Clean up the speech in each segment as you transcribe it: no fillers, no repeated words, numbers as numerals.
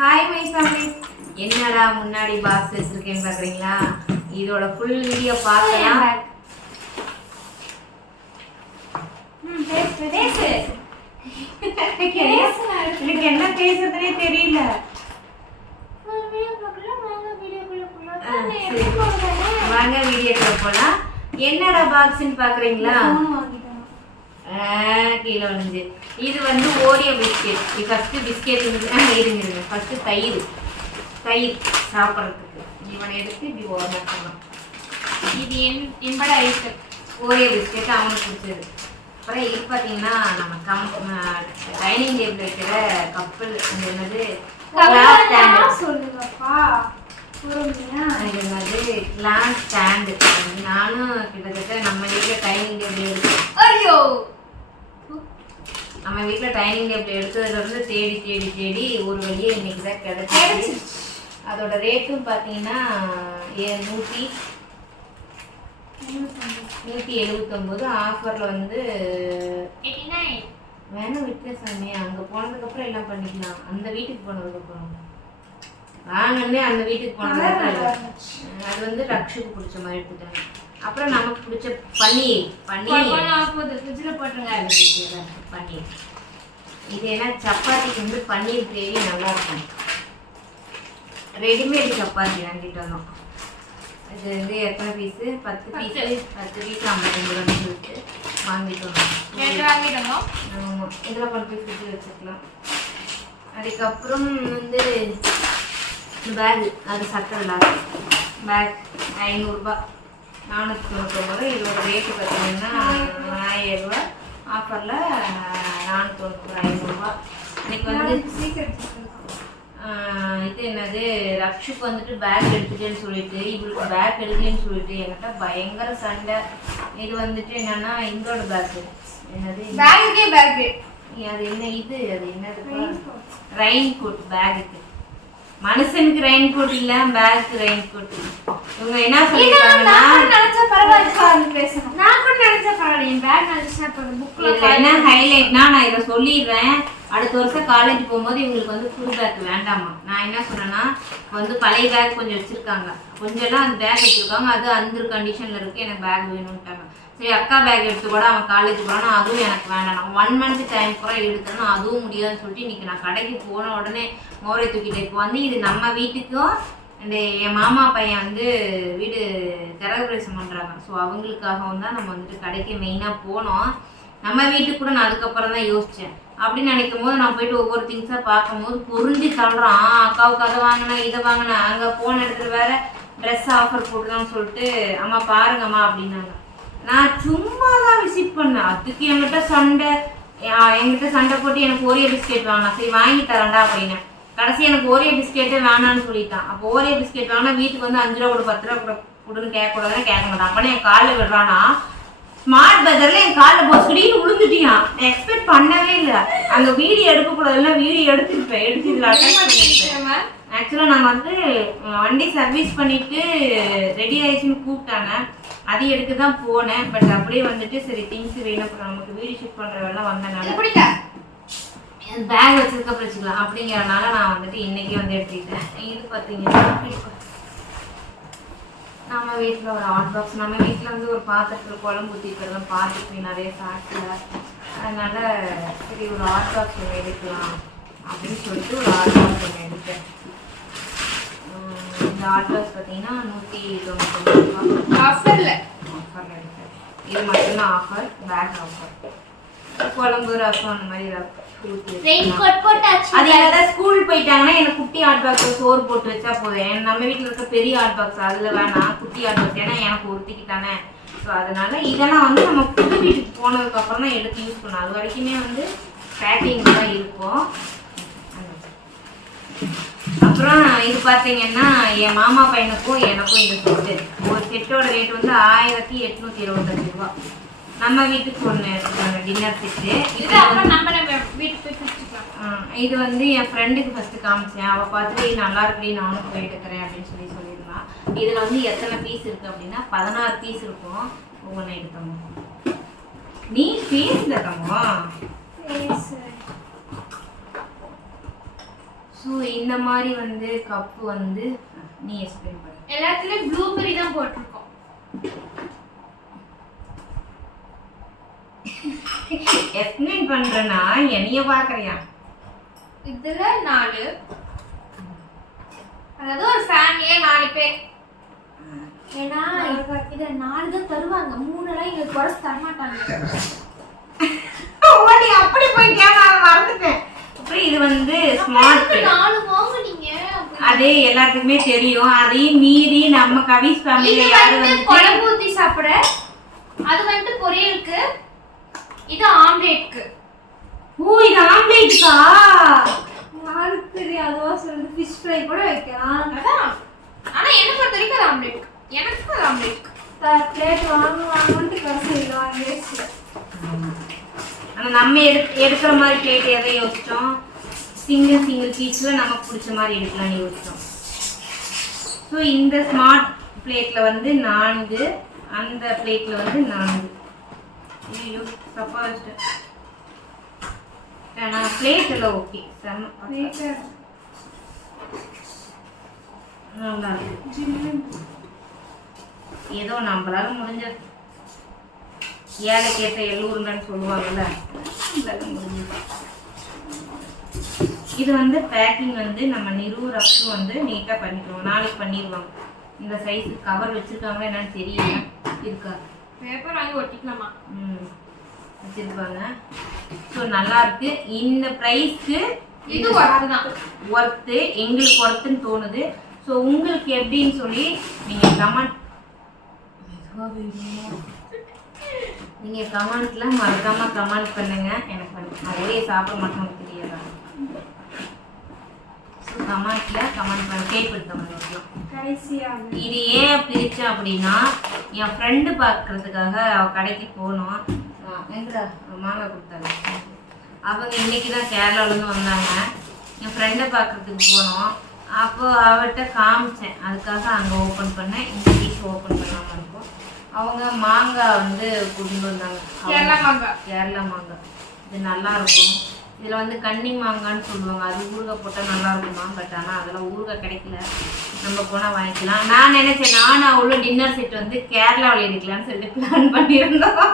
Hi my family, என்னடா முன்னாடி box வச்சிருக்கேன்னு பார்க்குறீங்களா? இதோட ஃபுல் வீடியோ பார்க்கலாம். எனக்கு என்ன பேசுறதுனே தெரியல. வாங்க வீடியோக்குள்ள போலாம். என்னடா பாக்ஸ்ன்னு பார்க்குறீங்களா? கீழே வந்து இது வந்து ஓரியோ பிஸ்கெட். இது ஃபஸ்ட்டு பிஸ்கெட் இருந்துருங்க. ஃபஸ்ட்டு தயிர் சாப்பிட்றதுக்கு இவனை எடுத்து இப்படி ஓரமாக பண்ணலாம். இது என்னோட ஐட்டம் ஓரியோ பிஸ்கெட் அவனுக்கு பிடிச்சது. அப்புறம் இது பார்த்தீங்கன்னா நம்ம டைனிங் டேபிள் வைக்கிற கப்பல் அந்த என்னது இது வந்து கிளாஸ் ஸ்டாண்டு. நானும் கிட்டத்தட்ட நம்ம வீட்டில் டைனிங் டேபிள் எடுத்ததுல இருந்து தேடி ஒரு வழியே இன்னைக்கு தான் கிடைச்சிச்சு. அதோட ரேட்டும் பார்த்தீங்கன்னா 179. ஆஃபரில் வந்து 89 வேணும். வித்தியாசமே அங்கே போனதுக்கப்புறம் எல்லாம் பண்ணிக்கலாம். அந்த வீட்டுக்கு போனதுக்கப்புறம் வாங்கன்னே அந்த வீட்டுக்கு போனதுக்கப்புறம் அது வந்து ரக்ஷுக்கு பிடிச்ச மாதிரி எடுத்துட்டாங்க. அப்புறம் நமக்கு பிடிச்ச பன்னீர் ஃப்ரிட்ஜில் போட்டுருங்க. பன்னீர் இது ஏன்னா சப்பாத்திக்கு வந்து பன்னீர் கிரேவி நல்லாயிருக்கும். ரெடிமேடு சப்பாத்தி வாங்கிட்டு வந்தோம். இது வந்து எத்தனை பீஸு? 10 பீஸ் 52 ரூபான்னு சொல்லிட்டு வாங்கிட்டு வந்தோம். ஆமாம், இதில் கொண்டு போய் ஃப்ரிட்ஜில் வச்சுக்கலாம். அதுக்கப்புறம் வந்து பேகு, அது சக்கரை இல்லாத பேக் 500 ரூபா 499. இதோட ரேட்டு பார்த்தீங்கன்னா 1000 ரூபா. ஆஃபரில் 490 500 ரூபா. இன்னைக்கு வந்து இது என்னது ரக்ஷுக்கு வந்துட்டு பேக் எடுத்துட்டேன்னு சொல்லிட்டு இவளுக்கு பேக் எடுக்கலன்னு சொல்லிட்டு என்கிட்ட பயங்கர சண்டை. இது வந்துட்டு என்னன்னா இந்தோட பேக் என்னது அது என்ன அது என்னது ரெயின் கோட். பேகுக்கு மனுஷனுக்கு ரெயின் கோட் இல்ல, பேக் ரெயின் கோட். இவங்க என்ன சொல்லிருக்காங்கன்னா என்ன ஹைலைட்னா நான் இதை சொல்லிடுறேன். அடுத்த வருஷம் காலேஜ் போகும்போது இவங்களுக்கு வந்து புது பேக் வேண்டாமா. நான் என்ன சொன்னேன்னா வந்து பழைய பேக் கொஞ்சம் வச்சிருக்காங்க, கொஞ்சம்லாம் அந்த பேக் வச்சிருக்காங்க, அது அந்த கண்டிஷன்ல இருக்கு, எனக்கு பேக் வேணும்ட்டாங்க. சரி அக்கா பேக் எடுத்து கூட அவன் காலேஜ் போனா அதுவும் எனக்கு வேண்டாம். நான் 1 மந்த் டைம் கூட எடுத்தேன்னா அதுவும் முடியாதுன்னு சொல்லிட்டு இன்னைக்கு நான் கடைக்கு போன உடனே மோரை தூக்கிட்டு இப்போ வந்து இது நம்ம வீட்டுக்கும் இந்த என் மாமா பையன் வந்து வீடு கிரகப்பிரவேசம் பண்ணுறாங்க. ஸோ அவங்களுக்காகவும் தான் நம்ம வந்துட்டு கடைக்கு மெயினாக போனோம். நம்ம வீட்டுக்கு கூட நான் அதுக்கப்புறம் தான் யோசித்தேன். அப்படின்னு நினைக்கும் போது நான் போயிட்டு ஒவ்வொரு திங்ஸாக பார்க்கும்போது புரிஞ்சு தள்ளுறான். அக்காவுக்கு அதை வாங்கினேன் இதை வாங்கினேன். அங்கே போன இடத்துல வேற ட்ரெஸ் ஆஃபர் போட்டுதான்னு சொல்லிட்டு அம்மா பாருங்கம்மா அப்படின்னாங்க. நான் சும்மா தான் விசிட் பண்ணேன். அதுக்கு என்கிட்ட சண்டை போட்டு எனக்கு ஓரியோ பிஸ்கெட் வாங்கினா. சரி வாங்கி தரேன்டா அப்படின்னு. கடைசி எனக்கு ஓரியோ பிஸ்கெட்டே வேணான்னு சொல்லிட்டான். அப்போ ஓரியோ பிஸ்கெட் வாங்கினா வீட்டுக்கு வந்து 5 ரூபா கொடு 10 ரூபா கொடுன்னு கேட்கக்கூடாதுன்னு கேட்க மாட்டான். அப்போ என் காலில் விடுறானா ஸ்மார்ட் பஜார்ல என் காலில் பொஸ்கடின்னு விழுந்துட்டியான். எக்ஸ்பெக்ட் பண்ணவே இல்லை. அங்கே வீடியோ எடுக்கக்கூடாதுல்ல, வீடியோ எடுத்துருப்பேன். எடுத்து இதில் அட்டாச் பண்ணிருப்பேன். ஆக்சுவலாக நாங்கள் வந்து வண்டி சர்வீஸ் பண்ணிட்டு ரெடி ஆயிடுச்சுன்னு கூப்பிட்டாங்க. அது எடுக்க தான் போனேன். பட் அப்படியே வந்துட்டு சரி திங்ஸ் வேணும், அப்புறம் நமக்கு வீடு ஷிஃப்ட் பண்ணுற வேலை வந்தனால பேக் வச்சிருக்க வச்சுக்கலாம் அப்படிங்கிறனால நான் வந்துட்டு இன்னைக்கு வந்து எடுத்துக்கிட்டேன். இது பார்த்தீங்கன்னா நம்ம வீட்டில் ஒரு ஹாட் பாக்ஸ். நம்ம வீட்டில் வந்து ஒரு பாத்திரத்தில் குழம்பு ஊற்றிக்கிறதுலாம் பார்த்துருப்பேன் நிறைய ஃபேக்டில். அதனால சரி ஒரு ஹாட் பாக்ஸ் ஒன்று எடுக்கலாம் அப்படின்னு சொல்லிட்டு ஒரு ஹாட் பாக்ஸ் ஒன்று எடுத்தேன். இந்த ஹாட் பாக்ஸ் பார்த்தீங்கன்னா 199 ரூபா ஆஃபரில் எடுத்தேன். இது மட்டும்தான் ஆஃபர். Back offer. குழம்பு ரசம் அந்த மாதிரி அது ஏதாவது ஸ்கூல் போயிட்டாங்கன்னா எனக்கு குட்டி ஹாட் பாக்ஸ் சோறு போட்டு வச்சா போதும். நம்ம வீட்டில் இருக்க பெரிய ஹாட் பாக்ஸ் அதில் வேணாம், குட்டி ஹாட் பாக்ஸ். ஏன்னா எனக்கு ஒருத்திக்கு தானே. ஸோ அதனால இதெல்லாம் வந்து நம்ம புது வீட்டுக்கு போனதுக்கப்புறம் தான் எடுத்து யூஸ் பண்ணணும். அது வரைக்குமே வந்து பேக்கிங் தான் இருக்கும். அப்புறம் இது பார்த்தீங்கன்னா என் மாமா பையனுக்கும் எனக்கும் இந்த செட்டு. ஒரு செட்டோட ரேட் வந்து 1825 ரூபா. நம்ம வீட்டுக்கு ஒன்று எடுத்துக்காங்க டின்னர் செட்டு. இது வந்து என் ஃப்ரெண்டுக்கு ஃபஸ்ட்டு காமிச்சேன். அவள் பார்த்துட்டு நல்லா இருக்குடி நானும் போய் எடுக்கிறேன் அப்படின்னு சொல்லியிருந்தான். இதில் வந்து எத்தனை பீஸ் இருக்குது அப்படின்னா 16 பீஸ் இருக்கும். ஒவ்வொன்று எடுத்தோம். நீ பீஸ் தரமோ ஸோ இந்த மாதிரி வந்து கப்பு வந்து நீ எக்ஸ்பிளைன் பண்ணு. எல்லாத்துலயும் ப்ளூபெர்ரி தான் போட்டிருக்கோம். எக்ஸ்பிளைன் பண்றேன்னா என்னைய பாக்குறியா? இதுல 4, அதாவது ஒரு ஃபேமிலியா 4 பேர். ஏன்னா இத 4 தான் தருவாங்க, 3 எல்லாம் இங்க குறைச்சு தர மாட்டாங்க. நீ அப்படி போய் கேட்க மறந்துட்டேன். அப்புறம் இது வந்து ஸ்மார்ட் 4 வாங்குனீங்க, அது எல்லாத்துக்குமே தெரியும். அதையும் மீறி நம்ம கவிஸ் ஃபேமிலில யாரு வந்து குழம்பு ஊத்தி சாப்பிட, அது வந்து பொரியலுக்கு, இது ஆம்லெட்க்கு. ஓ இது ஆம்லெட்க்கா? யாருக்கு தெரியும்? அதுவா சொல்றது ஃபிஷ் ஃப்ரை கூட வைக்கலாம். அதான், ஆனா என்ன பொறுத்த வரைக்கும் அது ஆம்லெட். எனக்கு அது ஆம்லெட். பிளேட் வாங்குவாங்கன்னு காசு இல்லை வாங்கியாச்சு. ஆனால் நம்ம எடுக்கிற மாதிரி பிளேட் எதை யோசிச்சோம்? சிங்கிள் பீஸில் நமக்கு பிடிச்ச மாதிரி எடுக்கலாம்னு யோசிச்சோம். ஸோ இந்த ஸ்மார்ட் பிளேட்டில் வந்து 4, அந்த பிளேட்டில் வந்து 4. ஐயோ தப்பா வச்சுட்டேன். நான் பிளேட் எல்லாம் ஓகே செம்ம நல்லா ஏதோ நம்மளால முடிஞ்சது. ஏழை கேட்ட எல்லூருங்கன்னு சொல்லுவாங்கல்ல, முடிஞ்சது. இது வந்து பேக்கிங் வந்து நம்ம நிறுவுறப்போ வந்து நீட்டாக பண்ணிக்குவோம். நாளைக்கு பண்ணிடுவாங்க. இந்த சைஸ் கவர் வச்சிருக்காங்களா என்னன்னு தெரியல. இருக்கா பேப்பர் வாங்கி ஒட்டிக்கலாமா? வச்சிருப்பாங்க. ஸோ நல்லா இருக்கு. இந்த ப்ரைஸ்க்கு இது ஒர்த்து தான். ஒர்த்து, எங்களுக்கு ஒர்த்துன்னு தோணுது. ஸோ உங்களுக்கு எப்படின்னு சொல்லி நீங்கள் கமெண்ட்ல மறக்காம கமெண்ட் பண்ணுங்க. எனக்கு வந்து நான் ஒரே சாப்பிட மாட்டோம் தெரியாதா? கமெண்ட்ல கமெண்ட் பண்ணி கேட்படுத்தவங்க. இது ஏன் பிரிச்சேன் அப்படின்னா, என் ஃப்ரெண்டு பார்க்கறதுக்காக அவ கடைக்கு போனோம். எங்கடா மாங்காய் கொடுத்தாங்க. அவங்க இன்னைக்கு தான் கேரளாவிலேருந்து வந்தாங்க. என் ஃப்ரெண்டை பார்க்கறதுக்கு போனோம். அப்போ அவர்கிட்ட காமிச்சேன். அதுக்காக அங்கே ஓப்பன் பண்ணேன். இந்த பீஸ் ஓப்பன் பண்ணாமல் இருக்கும். அவங்க மாங்காய் வந்து கொண்டு வந்தாங்க. கேரளா மாங்காய். இது நல்லா இருக்கும். இதில் வந்து கன்னி மாங்கான்னு சொல்லுவாங்க. அது ஊறுகாய் போட்டால் நல்லா இருக்குமா? பட் ஆனால் அதெல்லாம் ஊறுகாய் கிடைக்கல. நம்ம போனால் வாங்கிக்கலாம். நான் நினைச்சேன் நானும் அவ்வளோ டின்னர் செட் வந்து கேரளாவில் எடுக்கலான்னு சொல்லிட்டு பிளான் பண்ணியிருந்தோம்.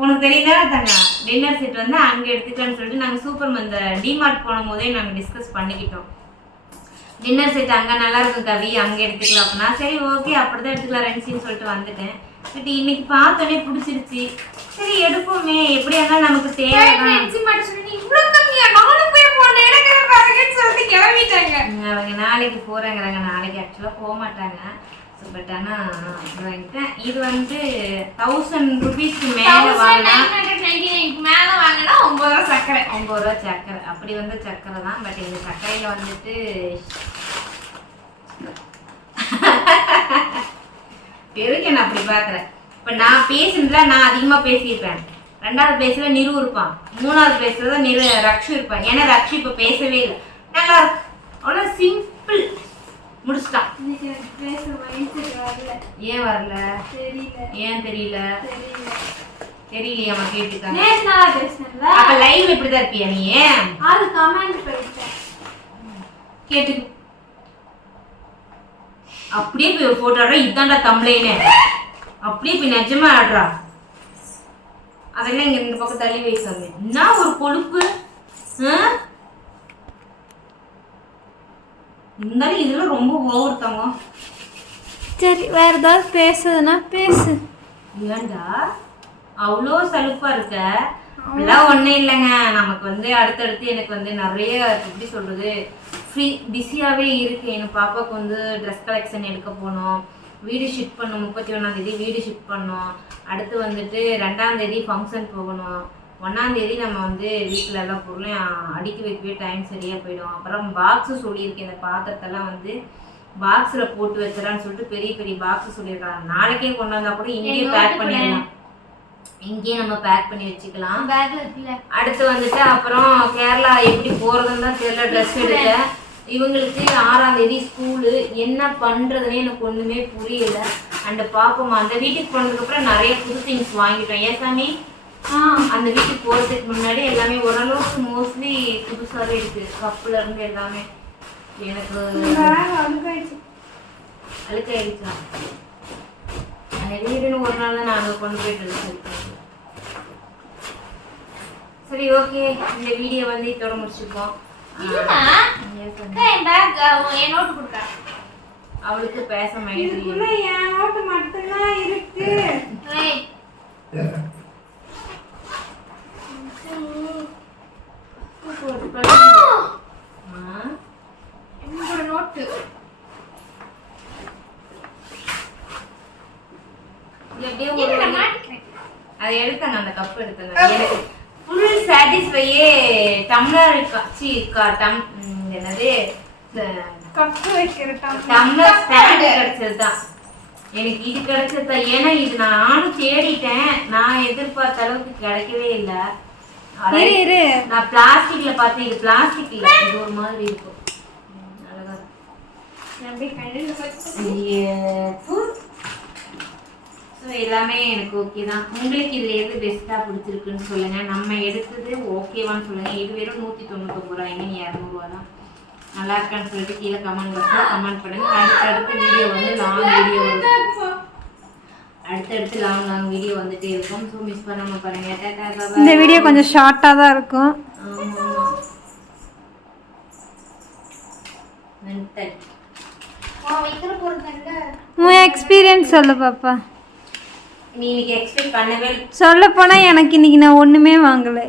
உனக்கு தெரியுதானே தங்க, டின்னர் செட் வந்து அங்கே எடுத்துக்கலான்னு சொல்லிட்டு நாங்கள் சூப்பர் இந்த டிமார்ட் போன போதே நாங்கள் டிஸ்கஸ் பண்ணிக்கிட்டோம். டின்னர் செட் அங்கே நல்லா இருக்கும் கவி, அங்கே எடுத்துக்கலாம் அப்படின்னா சரி ஓகே அப்படிதான் எடுத்துக்கலாம் ரென்சின்னு சொல்லிட்டு வந்துட்டேன். பட் இன்னைக்கு பார்த்தோன்னே பிடிச்சிருச்சு. சரி எடுப்போமே, எப்படியா இருந்தாலும் நமக்கு தேவைதான். அவங்க நாளைக்கு போறாங்கிறாங்க. நாளைக்கு ஆக்சுவலாக போக மாட்டாங்க. பட் ஆனால் இது வந்து 1000 ரூபீஸ்க்கு மேலே வாங்கினா 9 ரூபா சக்கரை. 9 ரூபா சக்கரை. அப்படி வந்து சக்கரை தான். பட் இந்த சக்கரையில் வந்துட்டு பெருக்கு நான் அப்படி பார்க்குறேன். இப்போ நான் பேசுனதுல நான் அதிகமாக பேசியிருப்பேன். 2வது பேசுல நிரு இருப்பான். 3வது பேசுல தான் ரக்ஷு இருப்பான். ஏன்னா ரக்ஷு இப்போ பேசவே இல்லை. நல்லா இருக்கு. அவ்வளோ சிம்பிள் முடிச்சிட்டான். ஏன் வரல? ஏன் தெரியல? தெரியலையாமா? கேட்டுக்காங்க. அப்ப லைவ் இப்படிதான் இருப்பியா நீ? கேட்டு அப்படியே போய் ஒரு போட்டோ ஆடுறா. இதான்டா தம்ப்ளைனு. அப்படியே போய் நிஜமா ஆடுறா. அதெல்லாம் இங்க இந்த பக்கம் தள்ளி வைக்காங்க. என்ன ஒரு கொழுப்பு இருந்தாலும் இதெல்லாம் ரொம்ப ஓவர்த்தாங்க. சரி வேற ஏதாவது பேசுதுன்னா பேசு. ஏண்டா அவ்வளோ சலுப்பா இருக்க? அப்படிலாம் ஒன்றும் இல்லைங்க. நமக்கு வந்து அடுத்தடுத்து எனக்கு வந்து நிறைய எப்படி சொல்றது ஃப்ரீ பிஸியாகவே இருக்கு. எங்கள் பாப்பாவுக்கு வந்து ட்ரெஸ் கலெக்ஷன் எடுக்க போனோம். வீடு ஷிஃப்ட் பண்ணோம். 31ஆம் தேதி வீடு ஷிஃப்ட் பண்ணோம். அடுத்து வந்துட்டு 2ஆம் தேதி ஃபங்க்ஷன் போகணும். 1ஆம் தேதி நம்ம வந்து வீட்டில் எல்லாம் பொருளையும் அடுக்கி வைக்கவே டைம் சரியாக போயிடும். அப்புறம் பாக்ஸு சொல்லியிருக்கேன். இந்த பாத்திரத்தெல்லாம் வந்து பாக்ஸில் போட்டு வச்சிடலான்னு சொல்லிட்டு பெரிய பெரிய பாக்ஸு சொல்லியிருக்காங்க. நாளைக்கே கொண்டு வந்தால் கூட இங்கேயே பேக் பண்ணிடலாம். இங்கேயே நம்ம பேக் பண்ணி வச்சுக்கலாம். அடுத்து வந்துட்டு அப்புறம் கேரளா எப்படி போகிறதுன்னு தான் தெரியல. ட்ரெஸ் எடுக்க இவங்களுக்கு 6ஆம் தேதி ஸ்கூலு. என்ன பண்ணுறதுனே எனக்கு ஒன்றுமே புரியல. அண்ட் பார்ப்போமா, அந்த வீட்டுக்கு போனதுக்கப்புறம் நிறைய புது திங்ஸ் வாங்கிட்டோம். ஏன் சாமி அந்த வீட்டுக்கு போகிறதுக்கு முன்னாடி எல்லாமே ஓரளவுக்கு மோஸ்ட்லி புதுசாகவே இருக்குது. கப்பில் இருந்து எல்லாமே எனக்கு அழுக்காயிடுச்சா? வீடுன்னு ஒரு நாள் தான் நான் அங்கே கொண்டு போயிட்டு இருக்கேன். சரி ஓகே, இந்த வீடியோ வந்து இதோட முடிச்சுப்போம். அவளுக்கு பேச மாட்டேங்குது. என் நோட்டு மட்டும்தான் இருக்கு. நோட்டு அதை எடுத்தேன், அந்த கப் எடுத்தேன். எனக்கு ஃபுல் சாட்டிஸ்ஃபையே டம்ளர் என்னது கப்பு வைக்கிற டம்ளர் ஸ்டாண்ட் கிடைச்சது தான். எனக்கு இது கிடைச்சது தான். ஏன்னா இது நானும் தேடிட்டேன், நான் எதிர்பார்த்த அளவுக்கு கிடைக்கவே இல்லை. நான் பிளாஸ்டிக்ல பார்த்தேன், இது பிளாஸ்டிக் இல்லை, இது ஒரு மாதிரி இருக்கும். அழகா எல்லாமே எனக்கு ஓகே தான். உங்களுக்கு இதுல எது பெஸ்டா பிடிச்சிருக்குன்னு சொல்லுங்க. நம்ம எடுத்தது ஓகேவான்னு சொல்லுங்க. இது வெறும் 199 ரூபா, இனி 200 ரூபா தான். நல்லா இருக்கான்னு சொல்லிட்டு கீழே கமெண்ட் பாக்ஸ்ல கமெண்ட் பண்ணுங்க. அடுத்தடுத்து வீடியோ வந்து லாங் வீடியோ வரும். அடுத்தடுத்து லாங் வீடியோ வந்துட்டே இருக்கும். ஸோ மிஸ் பண்ணாம பாருங்க. இந்த வீடியோ கொஞ்சம் ஷார்ட்டா தான் இருக்கும். உன் எக்ஸ்பீரியன்ஸ் சொல்லு பாப்பா. நீ இன்னைக்கு எக்ஸ்பெக்ட் பண்ணவே சொல்ல போனா எனக்கு இன்னைக்கு நான் ஒண்ணுமே வாங்கல.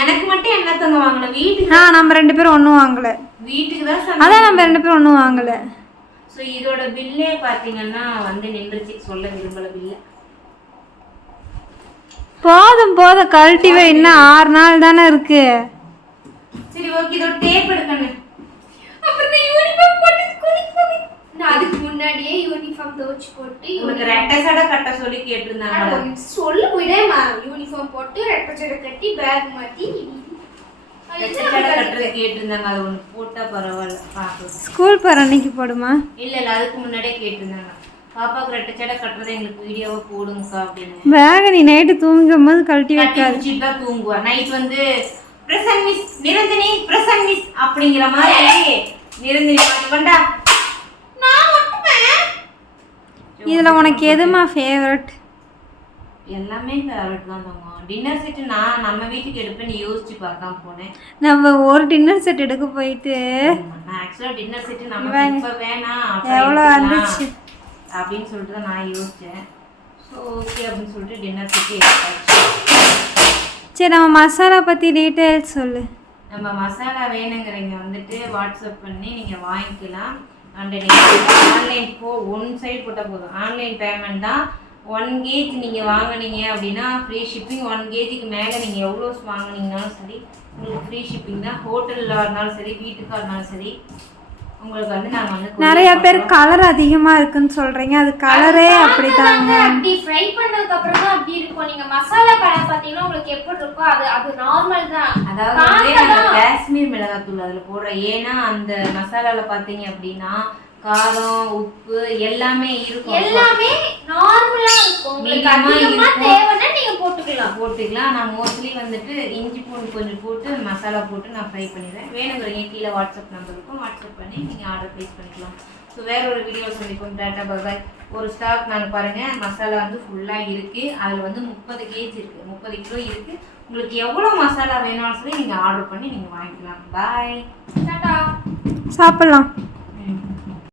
எனக்கு மட்டும் என்னத்தங்க வாங்கல? வீட்டுக்கு நம்ம 2 பேரும் ஒண்ணும் வாங்கல. வீட்டுக்கு தான். அதான் நம்ம 2 பேரும் ஒண்ணும் வாங்கல. ஸோ இதோட பில்லே பார்த்தீங்கன்னா வந்து நின்றுச்சு. சொல்ல விரும்பல பில்லை. போதும் கழட்டிவே. இன்னும் 6 நாள் தானே இருக்கு. சரி ஓகே, இதோட டேப் எடுக்கணும். அப்புறம் யூனிஃபார்ம் போட்டு நான் அதுக்கு முன்னாடியே யூனிஃபார்ம் துவைச்சு போட்டு உனக்கு ரெட்டை சடை கட்ட சொல்லி கேட்டிருந்தாங்க. சொல்ல போயிடே யூனிஃபார்ம் போட்டு ரெட்டை சடை கட்டி பேக் மாட்டி ரெட்டை சடை கட்டுறது கேட்டிருந்தாங்க. அது ஒன்று போட்டா பரவாயில்ல பார்க்கலாம். ஸ்கூல் போகிற அன்னைக்கு போடுமா? இல்லை அதுக்கு முன்னாடியே கேட்டிருந்தாங்க. பாப்பாவுக்கு ரெட்டை சடை கட்டுறதை எங்களுக்கு வீடியோவை போடுங்கக்கா அப்படின்னு. பேக் நீ நைட்டு தூங்கும் போது கழட்டி வச்சுட்டு தான் தூங்குவா. நைட் வந்து பிரசன் மிஸ் நிரஞ்சனி பிரசன் மிஸ் அப்படிங்கிற மாதிரி நிரஞ்சனி பண்ணா. இதுல உனக்கு எதுமா ஃபேவரட்? எல்லாமே ஃபேவரட் தான் தங்க. டின்னர் செட் நான் நம்ம வீட்டுக்கு எடுப்பேன்னு யோசிச்சு பார்க்காம போனேன். நம்ம ஒரு டின்னர் செட் எடுக்க போயிட்டு நான் ஆக்சுவலா டின்னர் செட் நமக்கு இப்ப வேணாம் எவ்வளோ வந்துச்சு அப்படின்னு சொல்லிட்டு தான் நான் யோசிச்சேன். ஸோ ஓகே அப்படின்னு சொல்லிட்டு டின்னர் செட் எடுத்தாச்சு. சரி, நம்ம மசாலா பற்றி டீட்டெயில்ஸ் சொல்லு. நம்ம மசாலா வேணுங்கிறவங்க வந்துட்டு வாட்ஸ்அப் பண்ணி நீங்கள் வாங்கிக்கலாம். அண்ட் நீங்கள் ஆன்லைன் ஒன் சைடு போட்டால் போதும். ஆன்லைன் பேமெண்ட் தான். 1 kg நீங்கள் வாங்கினீங்க அப்படின்னா ஃப்ரீ ஷிப்பிங். 1 kgக்கு மேலே நீங்கள் எவ்வளோ வாங்கினீங்கனாலும் சரி உங்களுக்கு ஃப்ரீ ஷிப்பிங் தான். ஹோட்டலில் இருந்தாலும் சரி, வீட்டுக்காக இருந்தாலும் சரி, உங்களுக்கு வந்து நாங்கள் வந்து நிறைய பேர் கலர் அதிகமாக இருக்குன்னு சொல்கிறீங்க. அது கலரே அப்படி தாங்க. அப்படி ஃப்ரை பண்ணதுக்கு அப்புறம் தான் அப்படி இருக்கும். நீங்கள் மசாலா கலர் பார்த்தீங்கன்னா உங்களுக்கு எப்படி இருக்கோ அது நார்மல் தான். அதாவது காஷ்மீர் மிளகாத்தூள் அதில் போடுறோம். ஏன்னா அந்த மசாலாவில் பார்த்தீங்க அப்படின்னா காரம் உப்பு எல்லாமே இருக்கும். எல்லாமே நார்மலா இருக்கும். உங்களுக்கு அதிகமா தேவைன்னா நீங்க போட்டுக்கலாம். நான் மோஸ்ட்லி வந்துட்டு இஞ்சி பூண்டு கொஞ்சம் போட்டு மசாலா போட்டு நான் ஃப்ரை பண்ணிடுவேன். வேணுங்கிறீங்க கீழே வாட்ஸ்அப் நம்பர் இருக்கும், வாட்ஸ்அப் பண்ணி நீங்கள் ஆர்டர் ப்ளேஸ் பண்ணிக்கலாம். ஸோ வேற ஒரு வீடியோ சந்திப்போம். டாட்டா பாய். ஒரு ஸ்டாக் நான் பாருங்கள் மசாலா வந்து ஃபுல்லாக இருக்குது. அதில் வந்து 30 kg இருக்குது, 30 கிலோ இருக்குது. உங்களுக்கு எவ்வளோ மசாலா வேணாலும் சொல்லி நீங்கள் ஆர்டர் பண்ணி நீங்கள் வாங்கிக்கலாம். பாய், சாப்பிட்லாம்.